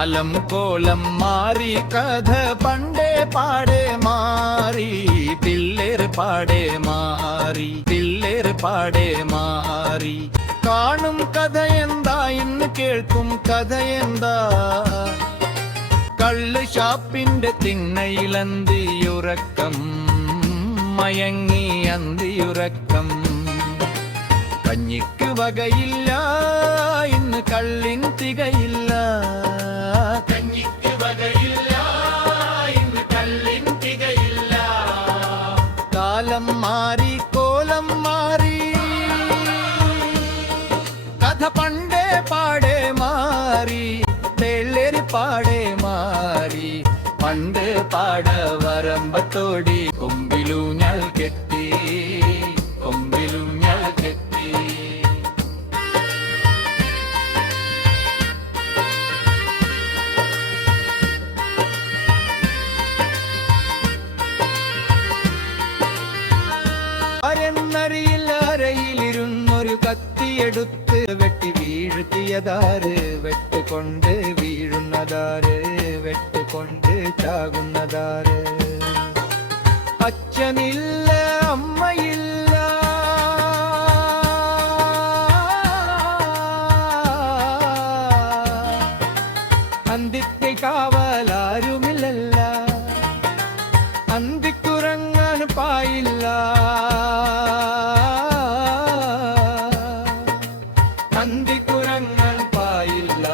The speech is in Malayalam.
കാലം കോലം മാറി കഥ പണ്ടേ പാടെ മാറി പിള്ളേർ പാടെ മാറി പിള്ളേർ പാടെ മാറി കാണും കഥ എന്താ ഇന്ന് കേൾക്കും കഥ എന്താ കള്ള് ഷാപ്പിന്റെ തിണ്ണയിലന്തിയുറക്കം മയങ്ങി അന്തിയുറക്കം കഞ്ഞിക്ക് വകയില്ല ഇന്ന് കള്ളിൻ തികയില്ല കഞ്ഞിക്ക് വകയില്ല ഇന്ന് കള്ളിൻ തികയില്ല കാലം മാറി കോലം മാറി കഥ പണ്ടേ പാടെ മാറി പിള്ളേര് പാടെ മാറി പണ്ട് പാട വരമ്പത്തോടി കൊമ്പിലൂഞ്ഞാൽ കെട്ടി കൊമ്പിലൂഞ്ഞാൽ കെട്ടി ആരെന്നറിയില്ല അരയിലിരുന്നൊരു കത്തിയെടുത്ത് വെട്ടി വീഴ്ത്തിയതാര് വെട്ടുകൊണ്ട് വീഴുന്നതാര് വെട്ടുകൊണ്ട് ചാകുന്നതാര് അച്ഛനില്ല അമ്മയില്ല അന്തിക്ക് കാവലാരുമില്ലല്ല അന്തിക്കുറങ്ങാൻ പായില്ല അന്തിക്കുറങ്ങാൻ പായില്ല